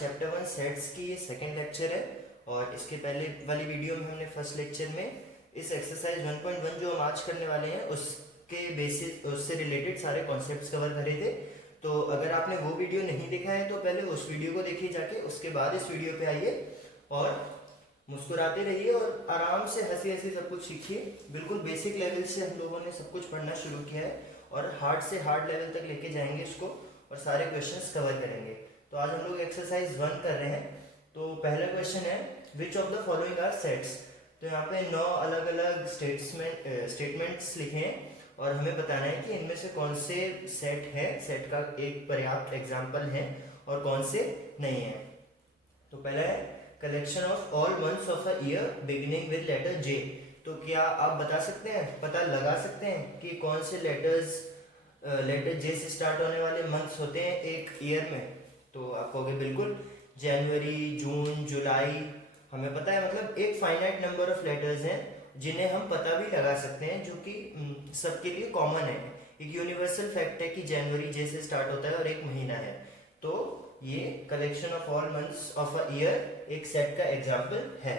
Chapter 1 sets की ये second lecture है और इसके पहले वाली वीडियो में हमने फर्स्ट लेक्चर में इस एक्सरसाइज 1.1 जो हम आज करने वाले हैं उसके बेसिस उससे रिलेटेड सारे कॉन्सेप्ट्स कवर करे थे। तो अगर आपने वो वीडियो नहीं देखा है तो पहले उस वीडियो को देखिए जाके, उसके बाद इस वीडियो पे आइए और मुस्कुराते रहिए और आराम से हंसी हंसी सब कुछ सीखिए। बिल्कुल बेसिक लेवल से हम लोगों ने सब कुछ पढ़ना शुरू किया है और हार्ड से हार्ड लेवल तक लेके जाएंगे इसको और सारे क्वेश्चंस कवर करेंगे। तो आज हम लोग एक्सरसाइज 1 कर रहे हैं। तो पहला क्वेश्चन है which of the following are sets. तो यहाँ पे 9 अलग अलग स्टेटमेंट्स लिखे हैं और हमें बताना है कि इनमें से कौन से सेट है, सेट का एक पर्याप्त एग्जाम्पल है और कौन से नहीं है। तो पहला है collection of all months of a year beginning with letter J. तो क्या आप बता सकते हैं, पता लगा सकते हैं कि कौन से लेटर जे से स्टार्ट होने वाले मंथ्स होते हैं एक ईयर में। तो आप कहोगे बिल्कुल जनवरी, जून, जुलाई। हमें पता है, मतलब एक फाइनाइट नंबर ऑफ लेटर्स हैं जिन्हें हम पता भी लगा सकते हैं, जो कि सबके लिए कॉमन है। एक यूनिवर्सल फैक्ट है कि जनवरी जे से स्टार्ट होता है और एक महीना है। तो ये collection of all months of a year एक सेट का एग्जाम्पल है।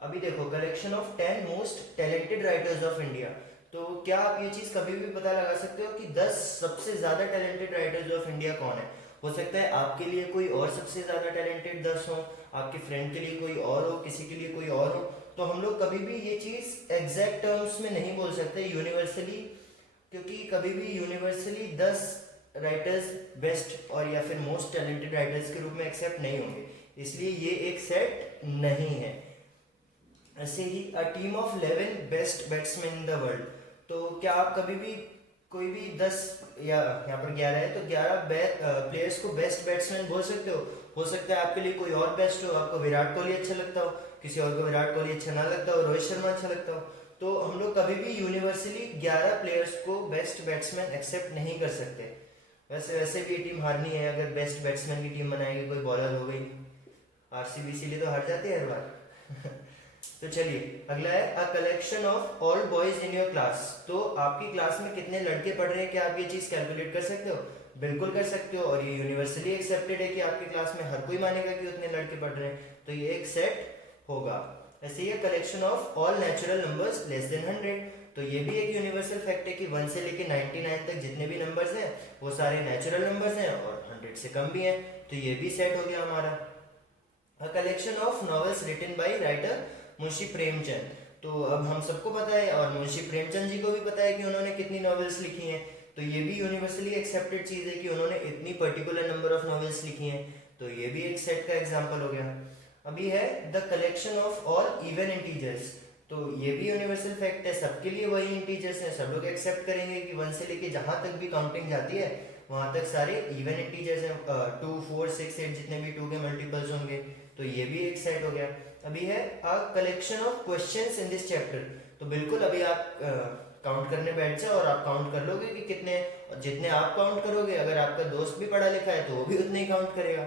अभी देखो collection of 10 most talented writers of India. तो क्या आप ये चीज कभी भी पता लगा सकते हो कि 10 सबसे ज्यादा टैलेंटेड राइटर्स ऑफ इंडिया कौन है। हो सकता है आपके लिए कोई और सबसे ज्यादा टैलेंटेड 10 हो, आपके फ्रेंड के लिए कोई और हो, किसी के लिए कोई और हो। तो हम लोग कभी भी ये चीज एग्जैक्ट टर्म्स में नहीं बोल सकते यूनिवर्सली, क्योंकि कभी भी यूनिवर्सली 10 राइटर्स बेस्ट और या फिर मोस्ट टैलेंटेड राइटर्स के रूप में एक्सेप्ट नहीं होंगे, इसलिए ये एक सेट नहीं है। ऐसे ही a team of 11 best batsman in the world. तो क्या आप कभी भी कोई भी 10 या यहाँ पर 11 है तो 11 प्लेयर्स को बेस्ट बैट्समैन बोल सकते हो सकता है आपके लिए कोई और बेस्ट हो, आपको विराट कोहली अच्छा लगता हो, किसी और को विराट कोहली अच्छा ना लगता हो, रोहित शर्मा अच्छा लगता हो। तो हम लोग कभी भी यूनिवर्सली 11 प्लेयर्स को बेस्ट बैट्समैन एक्सेप्ट नहीं कर सकते। वैसे भी ये टीम हारनी है अगर बेस्ट बैट्समैन की टीम बनाएगी, कोई बॉलर हो गई। आरसीबी इसीलिए तो हार जाती है हर बार। तो चलिए अगला है अ collection of all boys in your class. तो आपकी क्लास में कितने लड़के पढ़ रहे हैं, क्या आप ये चीज कैलकुलेट कर सकते हो? बिल्कुल कर सकते हो और ये यूनिवर्सली एक्सेप्टेड है कि आपकी क्लास में हर कोई मानेगा कि उतने लड़के पढ़ रहे हैं, तो ये एक सेट होगा। ऐसे ही collection of all natural numbers less than 100। तो ये भी एक यूनिवर्सल फैक्ट है कि 1 से लेके 99 तक जितने भी नंबर्स हैं वो सारे नेचुरल नंबर्स हैं और 100 से कम भी हैं, तो ये भी सेट हो गया हमारा। A collection of novels written by writer Munshi Premchand. तो अब हम सबको पता है और मुंशी प्रेमचंद जी को भी पता है कि उन्होंने कितनी नॉवेल्स लिखी हैं, तो ये भी यूनिवर्सली एक्सेप्टेड चीज है कि उन्होंने इतनी पर्टिकुलर नंबर ऑफ नॉवेल्स लिखी हैं, तो ये भी एक सेट का एग्जांपल हो गया। अभी है the collection of all even integers. तो ये भी यूनिवर्सल फैक्ट है, सबके लिए वही इंटीजर्स हैं, सब लोग एक्सेप्ट करेंगे कि 1 से लेके जहां तक भी काउंटिंग जाती है वहां तक सारे इवन इंटीजर्स हैं। 2, 4, 6, 8 जितने भी 2 के मल्टीपल्स होंगे, तो ये भी एक सेट हो गया। अभी है अ collection of questions in this chapter. तो बिल्कुल अभी आप काउंट करने बैठ जाओ और आप काउंट कर लोगे कि कितने, जितने आप काउंट करोगे अगर आपका दोस्त भी पढ़ा लिखा है तो वो भी उतने ही काउंट करेगा।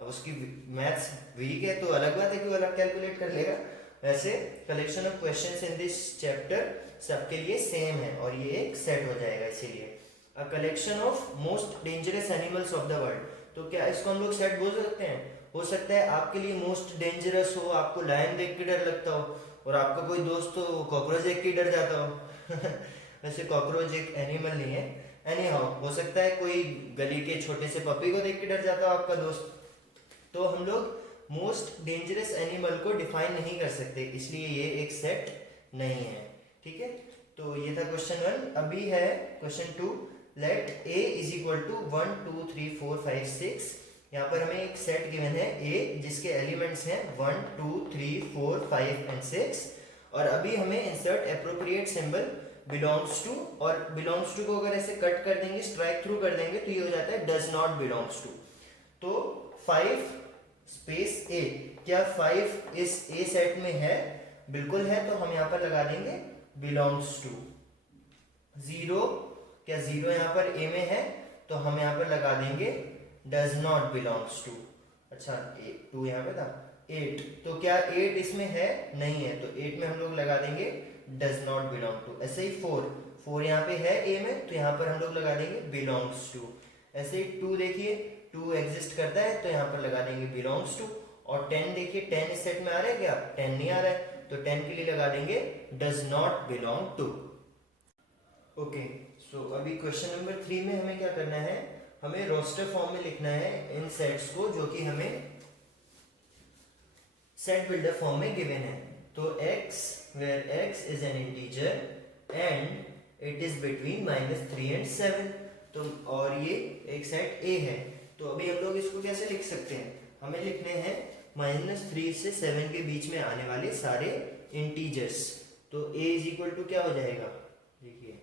अब उसकी मैथ्स वीक है तो अलग बात है कि वो अलग कैलकुलेट कर लेगा। वैसे collection of questions in this chapter सबके लिए सेम है और ये एक सेट हो जाएगा। इसीलिए अ collection of most dangerous animals of the world. तो क्या इसको हम लोग सेट बोल सकते हैं? हो सकता है आपके लिए मोस्ट डेंजरस हो, आपको लायन देख के डर लगता हो और आपका कोई दोस्त तो कॉकरोच देख के डर जाता हो। वैसे कॉकरोच एक एनिमल नहीं है। एनी हाउ हो सकता है कोई गली के छोटे से पपी को देख के डर जाता हो आपका दोस्त। तो हम लोग मोस्ट डेंजरस एनिमल को डिफाइन नहीं कर सकते, इसलिए ये एक सेट नहीं है। ठीक है, तो ये था क्वेश्चन 1। अभी है question 2। Let a is equal to 1 2 3 4 5 6। यहाँ पर हमें एक सेट गिवन है a जिसके एलिमेंट्स हैं 1 2 3 4 5 एंड 6 और अभी हमें insert appropriate symbol belongs to, और बिलोंग्स टू को अगर ऐसे कट कर देंगे, स्ट्राइक थ्रू कर देंगे तो ये हो जाता है डज नॉट बिलोंग्स टू। तो 5 स्पेस a, क्या 5 इस a सेट में है? बिल्कुल है, तो हम यहाँ पर लगा देंगे बिलोंग्स टू। 0, क्या 0 यहाँ पर a में है तो हम यहाँ पर लगा देंगे डज नॉट बिलोंग्स टू। अच्छा 2 यहाँ पे था। 8, तो क्या 8 इसमें है? नहीं है, तो 8 में हम लोग लगा देंगे डज नॉट बिलोंग टू। ऐसे ही 4 यहाँ पे है a में तो यहाँ पर हम लोग लगा देंगे बिलोंग्स टू। ऐसे ही 2 देखिए, 2 2 एग्जिस्ट करता है तो यहाँ पर लगा देंगे बिलोंग्स टू। और 10 देखिए 10 इस सेट में आ रहा है क्या? 10 नहीं आ रहा है, तो 10 के लिए लगा देंगे does not belong to. Okay, so अभी क्वेश्चन नंबर 3 में हमें क्या करना है, हमें रोस्टर फॉर्म में लिखना है इन सेट्स को जो कि हमें सेट बिल्डर फॉर्म में गिवन है। तो x where x is an integer and it is between -3 and 7, तो और ये एक सेट A है। तो अभी हम लोग इसको कैसे लिख सकते हैं, हमें लिखने हैं -3 से 7 के बीच में आने वाले सारे इंटीजर्स। तो A इज इक्वल टू क्या हो जाएगा, देखिए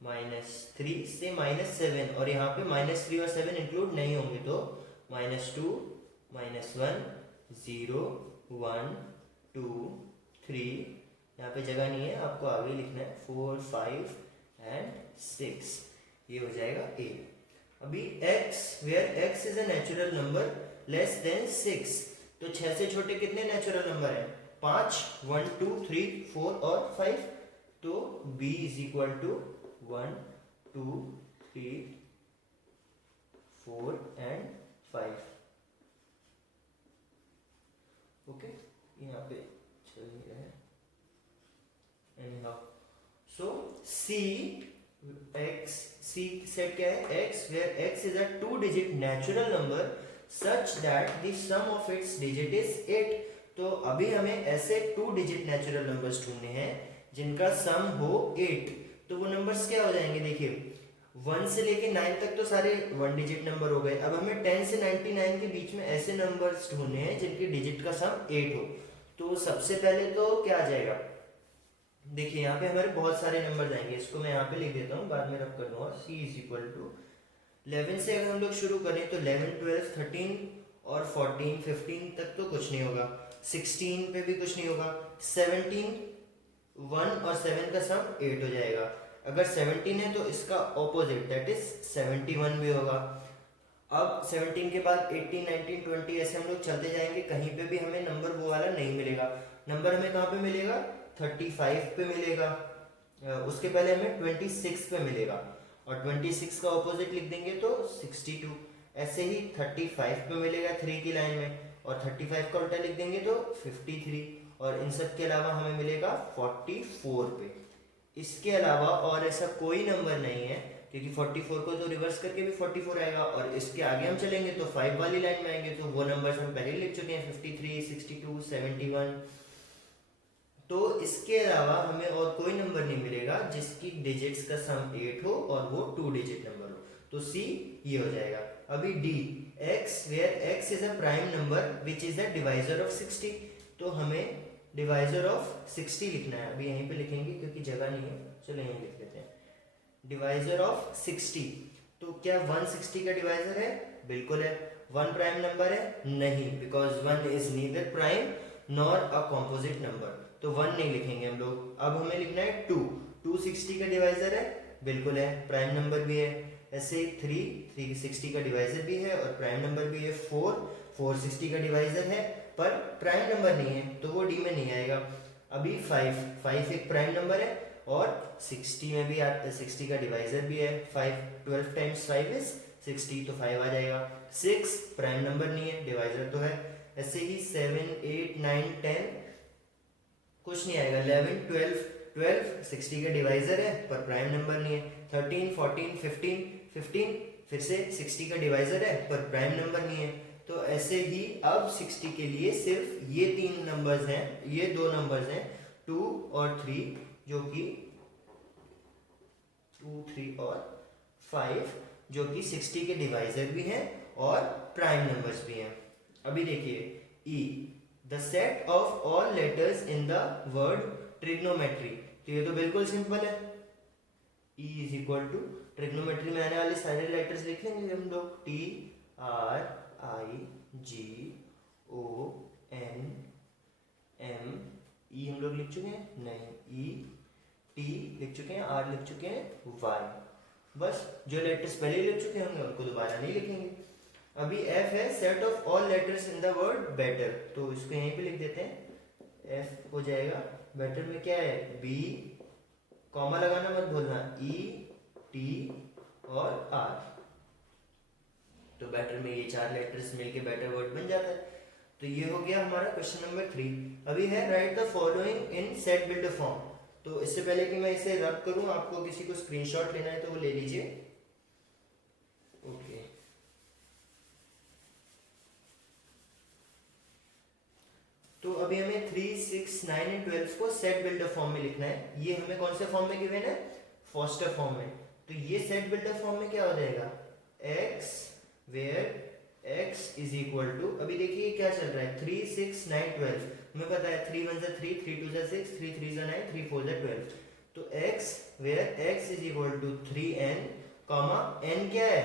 -3 से -7, और यहाँ पे -3 और 7 इंक्लूड नहीं होंगे, तो -2 -1 0 1 2 3, यहाँ पे जगह नहीं है, आपको आगे लिखना है 4 5 एंड 6, ये हो जाएगा A। अभी x where x is a natural number less than 6, तो 6 से छोटे कितने नेचुरल नंबर हैं? 5, 1 2 3 4 और 5, तो b is equal to 1 2 3 4 and 5। Okay, यहाँ पे चल नहीं रहा है, anyhow, so c सेट क्या है, x where x is a 2-digit natural number such that the sum of its digit is 8। तो अभी हमें ऐसे 2-digit नेचुरल नंबर्स ढूंढने हैं जिनका सम हो 8। तो वो नंबर्स क्या हो जाएंगे, देखिए 1 से लेके 9 तक तो सारे 1 डिजिट नंबर हो गए। अब हमें 10 से 99 के बीच में ऐसे नंबर्स ढूंढने हैं जिनके डिजिट का सम 8 हो। तो सबसे पहले तो क्या आ जाएगा, देखिए यहाँ पे हमारे बहुत सारे नंबर आएंगे, इसको मैं यहाँ पे लिख देता हूँ, बाद में रब कर दूंगा। c इज इक्वल टू 11 से अगर हम लोग शुरू करें तो 11 12 13 और 14 15 तक तो कुछ नहीं होगा, 16 पे भी कुछ नहीं होगा, 17 1 और 7 का सम 8 हो जाएगा। अगर 17 है तो इसका ऑपोजिट दैट इज 71 भी होगा। अब 17 के बाद 18 19 20 ऐसे हम लोग चलते जाएंगे, कहीं पे भी हमें नंबर वो वाला नहीं मिलेगा। नंबर हमें कहाँ पे मिलेगा, 35 पे मिलेगा, उसके पहले हमें 26 पे मिलेगा, और 26 का ऑपोजिट लिख देंगे तो 62। ऐसे ही 35 पे मिलेगा 3 की लाइन में, और 35 का उल्टा लिख देंगे तो 53, और इन सब के अलावा हमें मिलेगा 44 पे। इसके अलावा और ऐसा कोई नंबर नहीं है, क्योंकि 44 को तो रिवर्स करके भी 44 आएगा, और इसके आगे हम चलेंगे तो 5 वाली लाइन में आएंगे, तो वो नंबर्स हम पहले लिख चुके हैं 53 62 71। तो इसके अलावा हमें और कोई नंबर नहीं मिलेगा जिसकी डिजिट्स का सम 8 हो और वो 2 डिजिट नंबर हो, तो सी ये हो जाएगा। अभी D, x where x is a prime number which is a divisor of 60, तो हमें डिवाइजर ऑफ 60 लिखना है। अभी यहीं पे लिखेंगे क्योंकि जगह नहीं है, चलो यहीं लिख लेते हैं डिवाइजर ऑफ 60। तो क्या 160 का डिवाइजर है? बिल्कुल है। 1 प्राइम नंबर है? नहीं, because 1 is neither prime nor a composite number, तो 1 नहीं लिखेंगे हम लोग। अब हमें लिखना है 2, 260 का डिवाइजर है? बिल्कुल है, प्राइम नंबर भी है। ऐसे 360 का डिवाइजर भी है और प्राइम नंबर भी है। 460 का डिवाइजर है पर प्राइम नंबर नहीं है, तो वो डी में नहीं आएगा। अभी 5 एक प्राइम नंबर है और 60 में भी 60 का डिवाइजर भी है। 12 टाइम्स 5 इज 60, तो 5 आ जाएगा। 6 प्राइम नंबर नहीं है, डिवाइजर तो है। ऐसे ही 7 8 9 10 कुछ नहीं आएगा। 11 12 60 का डिवाइजर है पर प्राइम नंबर नहीं है। 13 14 15 फिर से 60 का डिवाइजर है पर प्राइम नंबर नहीं है। तो ऐसे ही अब 60 के लिए सिर्फ ये 3 नंबर्स हैं, ये 2 नंबर्स हैं 2 और 3, जो कि 2 3 और 5 जो कि 60 के डिवाइजर भी हैं और प्राइम नंबर्स भी हैं। अभी देखिए E, the set of all letters in the word trigonometry, तो ये तो बिल्कुल सिंपल है। E is equal to trigonometry में आने वाले सारे लेटर्स लिख लेंगे हम लोग, T R I G O N M. E हम लोग लिख चुके हैं? नहीं, ई टी लिख चुके हैं, आर लिख चुके हैं, वाई। बस जो लेटर्स पहले लिख चुके होंगे उनको दोबारा नहीं लिखेंगे। अभी एफ है set of all letters in the word better, तो इसको यहीं पे लिख देते हैं। एफ हो जाएगा बेटर में क्या है, बी, कॉमा लगाना मत भूलना, ई टी और आर। तो बेटर में ये 4 लेटर्स मिलके बेटर वर्ड बन जाता है। तो ये हो गया हमारा क्वेश्चन नंबर 3। अभी है right the following in set builder form. तो इससे पहले कि मैं इसे रब करूं, आपको किसी को स्क्रीनशॉट लेना है तो वो ले लीजिए। ओके, तो अभी हमें 3, 6, 9 एंड 12 को सेट बिल्डर फॉर्म में लिखना है। ये हमें कौन से फॉर्म में गिवन है? फोस्टर फॉर्म में। तो ये सेट बिल्डर फॉर्म में क्या हो जाएगा? x where x is equal to, अभी देखिए क्या चल रहा है, 3, 6, 9, 12। हमें पता है 3 1 3, 3 2 6, 3 3 9, 3 4 12। तो x where x is equal to 3n comma n क्या है?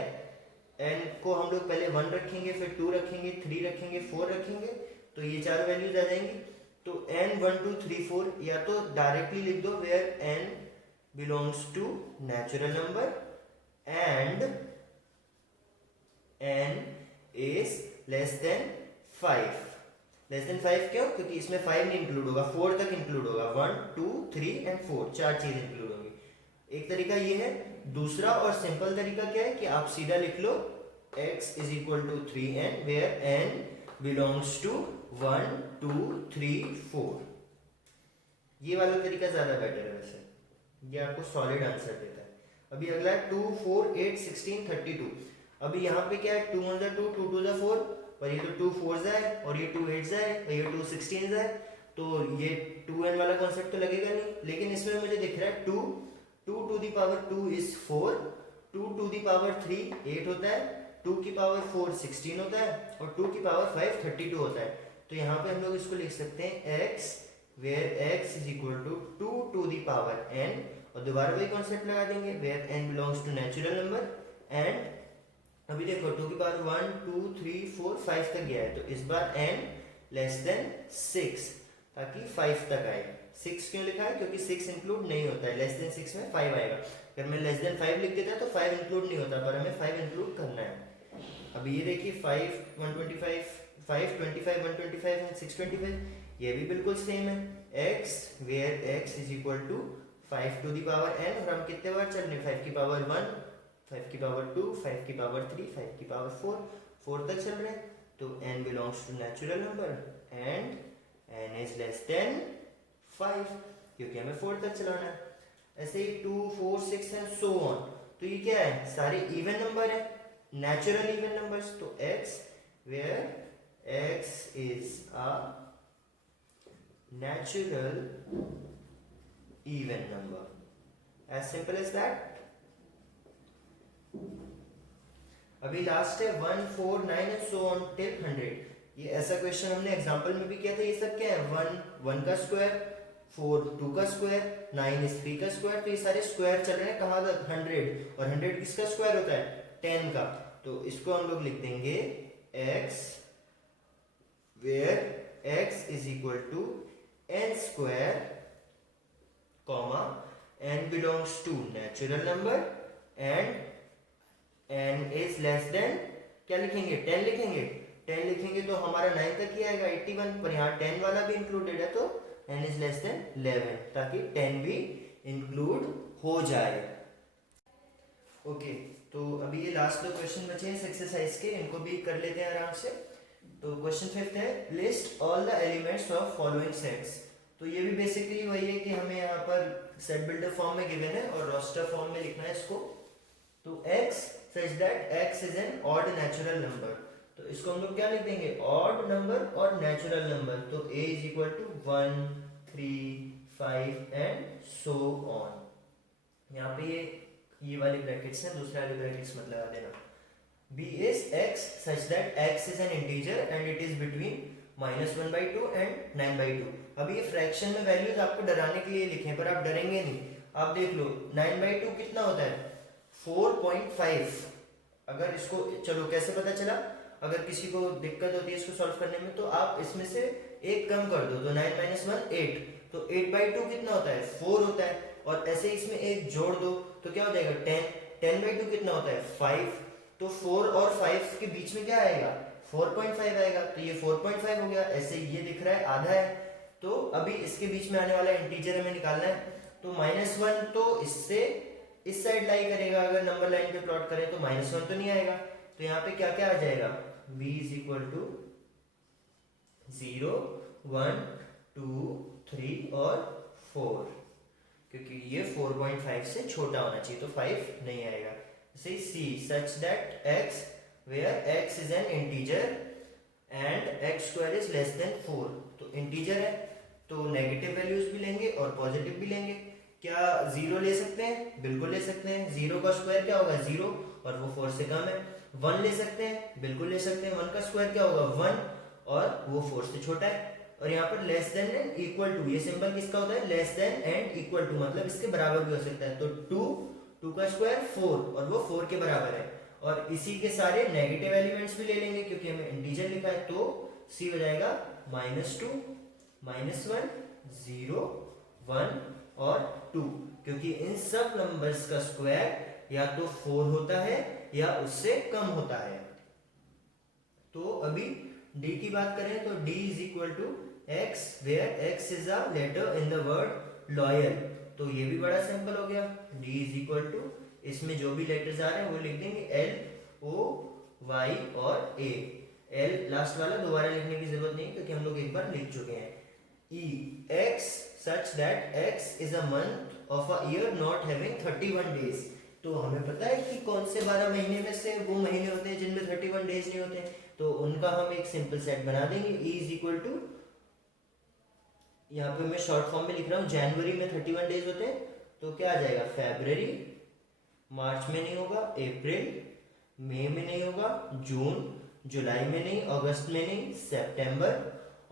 n को हम लोग पहले 1 रखेंगे, फिर 2 रखेंगे, 3 रखेंगे, 4 रखेंगे, तो ये 4 वैल्यूज आ जाएंगी। तो n 1 2 3 4, या तो डायरेक्टली लिख दो where n belongs to natural number and n is less than 5। Less than 5 क्यों? क्योंकि इसमें 5 नहीं इंक्लूड होगा, 4 तक इंक्लूड होगा। 1 2 3 एंड 4, 4 चीज इंक्लूड होंगी। एक तरीका ये है। दूसरा और सिंपल तरीका क्या है कि आप सीधा लिख लो x is equal to 3n where n belongs to 1 2 3 4। ये वाला तरीका ज्यादा बेटर है वैसे, ये आपको सॉलिड आंसर देता है। अभी अगला है 2 4 8 16 32। अभी यहाँ पे क्या है, 2 1 2 2 2 4, और ये तो 2 4 है, और ये 2 8 है, और ये 2 16 है, तो ये 2n वाला कॉन्सेप्ट तो लगेगा नहीं। लेकिन इसमें मुझे दिख रहा है 2 to the power 2 is 4, 2 to the power 3 8 होता है, 2 की पावर 4 16 होता है, और 2 की पावर 5 32 होता है। तो यहाँ पे हम लोग इसको लिख सकते हैं x where x is equal to 2 to the power n, और दोबारा वही कॉन्सेप्ट लगा देंगे where n belongs to natural number and, अभी देखो 2 की पावर 1 2 3 4 5 तक गया है, तो इस बार n लेस देन 6 ताकि 5 तक आए। 6 क्यों लिखा है? क्योंकि 6 इंक्लूड नहीं होता है, लेस देन 6 में 5 आएगा। अगर मैं लेस देन 5 लिख देता तो 5 इंक्लूड नहीं होता, पर हमें 5 इंक्लूड करना है। अब ये देखिए 5 125 5 25 125 एंड 625, ये भी बिल्कुल सेम है। x where x is equal to 5 to the power n, और हम कितने बार चल रहे हैं? 5 की पावर 1, 5 की पावर 2, 5 की पावर 3, 5 की पावर 4, 4 तक चल रहे हैं। तो n belongs to natural number and n is less than 5, क्योंकि हमें 4 तक चलाना है। ऐसे ही 2 4 6 एंड सो ऑन। तो ये क्या है? सारे इवन नंबर है, नेचुरल इवन नंबर्स। तो x where x is a natural even number, as simple as that। अभी लास्ट है 1 4 9 एंड सो ऑन टिल 100। ये ऐसा क्वेश्चन हमने एग्जांपल में भी किया था। ये सब क्या है? 1 1 का स्क्वायर, 4 2 का स्क्वायर, 9 इज 3 का स्क्वायर। तो ये सारे स्क्वायर चल रहे हैं कहाँ तक? 100। और 100 किसका स्क्वायर होता है? 10 का। तो इसको हम लोग लिख देंगे x where x is equal to n square comma n belongs to natural number and n is less than, क्या लिखेंगे? 10 लिखेंगे। 10 लिखेंगे तो हमारा 9 तक ही आएगा 81, पर यहाँ 10 वाला भी इंक्लूडेड है, तो n इज लेस देन 11, ताकि 10 भी इंक्लूड हो जाए। ओके, तो अभी ये लास्ट 2 क्वेश्चन बचे हैं इस एक्सरसाइज के, इनको भी कर लेते हैं आराम से। तो क्वेश्चन 5 है list all the elements of following sets. तो ये भी बेसिकली वही है कि हमें यहाँ पर सेट बिल्डर फॉर्म में गिवन है और रोस्टर फॉर्म में लिखना है इसको। तो x such that x is an odd natural number, तो इसको हम लोग क्या लिख देंगे? odd नंबर और नेचुरल नंबर। तो a is equal to 1 3 5 and so on। यहाँ पे ये वाले ब्रैकेट्स हैं, दूसरे वाले ब्रैकेट्स मत लगा देना। b is x such that x is an integer and it is between -1/2 and 9/2। अब ये फ्रैक्शन में वैल्यूज आपको डराने के लिए लिखे हैं, पर आप डरेंगे नहीं। आप देख लो 9/2 कितना होता है? 4.5। अगर इसको, चलो कैसे पता चला? अगर किसी को दिक्कत होती है इसको सॉल्व करने में, तो आप इसमें से एक कम कर दो, तो 9 - 1 8, तो 8/2 कितना होता है? 4 होता है। और ऐसे इसमें एक जोड़ दो तो क्या हो जाएगा? 10। 10/2 कितना होता है? 5। तो 4 और 5 के बीच में क्या आएगा? 4.5 आएगा। तो ये 4.5 हो गया। ऐसे ये दिख रहा है आधा है, तो अभी इसके बीच में आने वाला इंटीजर हमें निकालना है। तो -1 तो इससे इस साइड लाई करेगा, अगर नंबर लाइन पे प्लॉट करें तो -1 तो नहीं आएगा, तो यहाँ पे क्या क्या आ जाएगा, b इज इक्वल टू 0 1 2 3 और 4, क्योंकि ये 4.5 से छोटा होना चाहिए तो 5 नहीं आएगा। C such that x where x is an integer and x square is less than 4, तो इंटीजर है तो नेगेटिव वैल्यूज भी लेंगे और पॉजिटिव भी लेंगे। क्या 0 ले सकते हैं? बिल्कुल ले सकते हैं। 0 का स्क्वायर क्या होगा 0 और वो 4 से कम है। 1 ले सकते हैं? बिल्कुल ले सकते हैं। 1 का स्क्वायर क्या होगा 1 और वो 4 से छोटा है। और यहाँ पर less than and equal to, ये सिंबल किसका होता है, less than and equal to, मतलब इसके बराबर भी हो सकता है। तो 2 का स्क्वायर 4 और वो 4 के बराबर है। और इसी के सारे नेगेटिव एलिमेंट्स भी ले लेंगे क्योंकि हमें इंटीजर लिखा है, तो सी हो जाएगा -2 -1 0 1 और 2, क्योंकि इन सब नंबर्स का स्क्वायर या तो 4 होता है या उससे कम होता है। तो अभी d की बात करें तो d is equal to x where x is a letter in the word loyal, तो ये भी बड़ा सिंपल हो गया। d इज इक्वल टू, इसमें जो भी लेटर्स आ रहे हैं वो लिख देंगे L O Y और A। L लास्ट वाला दोबारा लिखने की जरूरत नहीं क्योंकि हम लोग एक बार लिख चुके हैं। E X such that X is a month of a year not having 31 days, तो हमें पता है कि कौन से 12 महीने में से वो महीने होते हैं जिनमें 31 डेज नहीं होते, तो उनका हम एक सिंपल सेट बना देंगे। E इज इक्वल टू, यहाँ पे मैं शॉर्ट फॉर्म में लिख रहा हूँ, जनवरी में 31 डेज होते हैं तो क्या आ जाएगा फरवरी, मार्च में नहीं होगा, अप्रैल, मई में नहीं होगा, जून, जुलाई में नहीं, अगस्त में नहीं, सितंबर,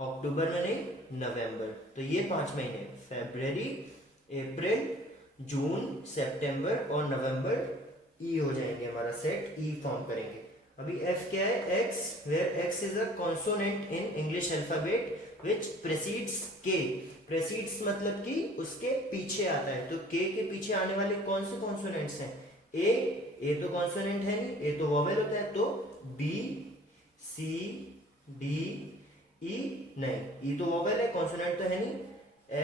अक्टूबर में नहीं, नवंबर। तो ये 5 महीने फरवरी, अप्रैल, जून, सितंबर और नवंबर ई हो जाएंगे, हमारा सेट ई फॉर्म करेंगे। अभी एफ क्या है, x where x is a consonant in English alphabet which precedes k। Precedes मतलब कि उसके पीछे आता है, तो k के पीछे आने वाले कौन से कॉन्सोनेंट्स हैं, a तो कॉन्सोनेंट है नहीं, a तो वोवेल होता है, तो b c d e नहीं, e तो वोवेल है, कॉन्सोनेंट तो है नहीं,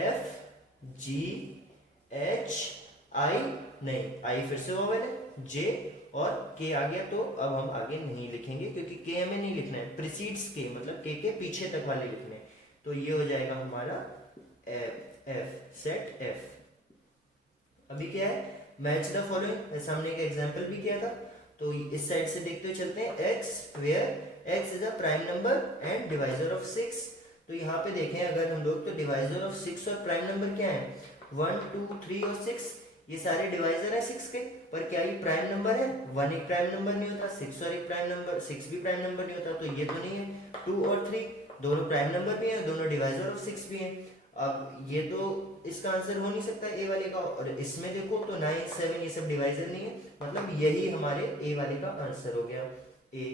f g h i नहीं, i फिर से वोवेल है, j और k आ गया, तो अब हम आगे नहीं लिखेंगे क्योंकि k हमें नहीं लिखना है, प्रीसीड्स k मतलब k के पीछे तक वाले लिखने हैं। तो ये हो जाएगा हमारा f सेट f। अभी क्या है, मैच द फॉलोइंग, सामने का एग्जांपल भी किया था, तो इस साइड से देखते हुए चलते हैं। x where x is a prime number and divisor of 6, तो यहाँ पे देखें अगर हम लोग, तो डिवाइजर ऑफ 6 और प्राइम नंबर क्या है 1 2 3 और 6, ये सारे डिवाइजर है 6 के, पर क्या ये प्राइम नंबर है, 1 एक प्राइम नंबर नहीं होता, 6 और एक प्राइम नंबर, 6 भी प्राइम नंबर नहीं होता, तो ये तो नहीं है। 2 और 3 दोनों प्राइम नंबर भी हैं, दोनों डिवाइजर ऑफ 6 भी हैं। अब ये तो इसका आंसर हो नहीं सकता ए वाले का, और इसमें देखो तो 9 7 ये सब डिवाइजर नहीं है, मतलब यही हमारे ए वाले का आंसर हो गया A.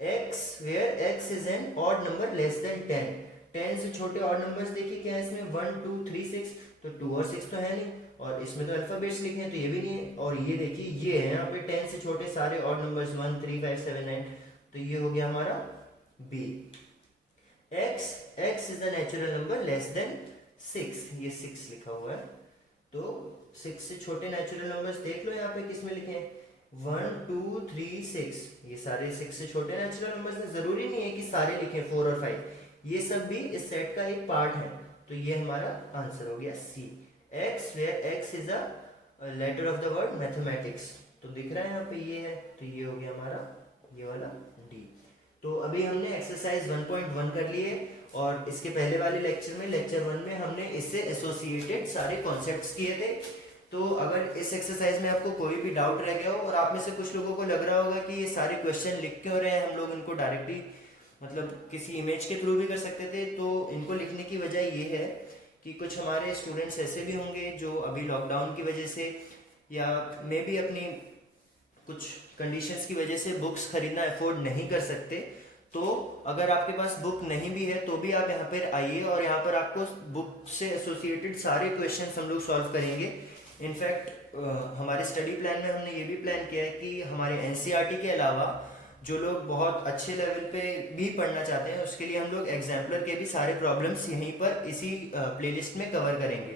x where x is an odd number less than 10, 10 से छोटे ऑड नंबर्स देखिए क्या है इसमें 1 2 3 6, तो 2 और 6 तो है नहीं, और इसमें तो अल्फाबेट्स लिखे हैं तो ये भी नहीं है, और ये देखिए ये है यहाँ पे 10 से छोटे सारे ऑड नंबर्स 1 3 5 7 9, तो ये हो गया हमारा B. x is a natural number less than 6, ये 6 लिखा हुआ है, तो 6 से छोटे नेचुरल नंबर्स देख लो यहाँ पे किसमें लिखे हैं 1 2 3 6, ये सारे 6 से छोटे नेचुरल नंबर्स हैं, जरूरी नहीं है कि सारे लिखें 4 और 5, ये सब भी इस सेट का एक पार्ट है, तो ये हमारा आंसर हो गया सी। x where x is a letter of the word mathematics, तो दिख रहा है यहाँ पे ये है, तो ये हो गया हमारा ये वाला D। तो अभी हमने एक्सरसाइज 1.1 कर लिए, और इसके पहले वाले लेक्चर में, लेक्चर 1 में हमने इससे एसोसिएटेड सारे कॉन्सेप्ट्स किए थे। तो अगर इस एक्सरसाइज में आपको कोई भी डाउट रह गया हो, और आप में से कुछ लोगों को लग रहा होगा कि ये सारे क्वेश्चन लिख क्यों रहे हैं, हम लोग इनको डायरेक्टली मतलब किसी इमेज के थ्रू भी कर सकते थे, तो इनको लिखने की वजह ये है कि कुछ हमारे स्टूडेंट्स ऐसे भी होंगे जो अभी लॉकडाउन की वजह से या मे भी अपनी कुछ कंडीशंस की वजह से बुक्स खरीदना अफोर्ड नहीं कर सकते। तो अगर आपके पास बुक नहीं भी है तो भी आप यहाँ पर आइए, और यहाँ पर आपको बुक से एसोसिएटेड सारे क्वेश्चंस हम लोग सॉल्व करेंगे। इनफैक्ट हमारे स्टडी प्लान में हमने ये भी प्लान किया है कि हमारे एनसीईआरटी के अलावा जो लोग बहुत अच्छे लेवल पे भी पढ़ना चाहते हैं, उसके लिए हम लोग एग्जाम्पलर के भी सारे प्रॉब्लम्स यहीं पर इसी प्लेलिस्ट में कवर करेंगे।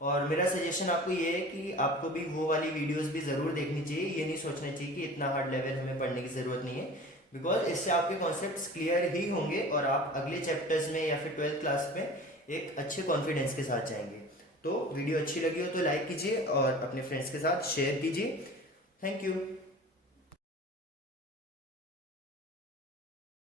और मेरा सजेशन आपको ये है कि आपको भी वो वाली वीडियोस भी ज़रूर देखनी चाहिए। ये नहीं सोचना चाहिए कि इतना हार्ड लेवल हमें पढ़ने की ज़रूरत नहीं है, बिकॉज इससे आपके कॉन्सेप्ट्स क्लियर ही होंगे और आप अगले चैप्टर्स में या फिर 12th क्लास में एक अच्छे कॉन्फिडेंस के साथ जाएंगे। तो वीडियो अच्छी लगी हो तो लाइक कीजिए और अपने फ्रेंड्स के साथ शेयर कीजिए। Thank you.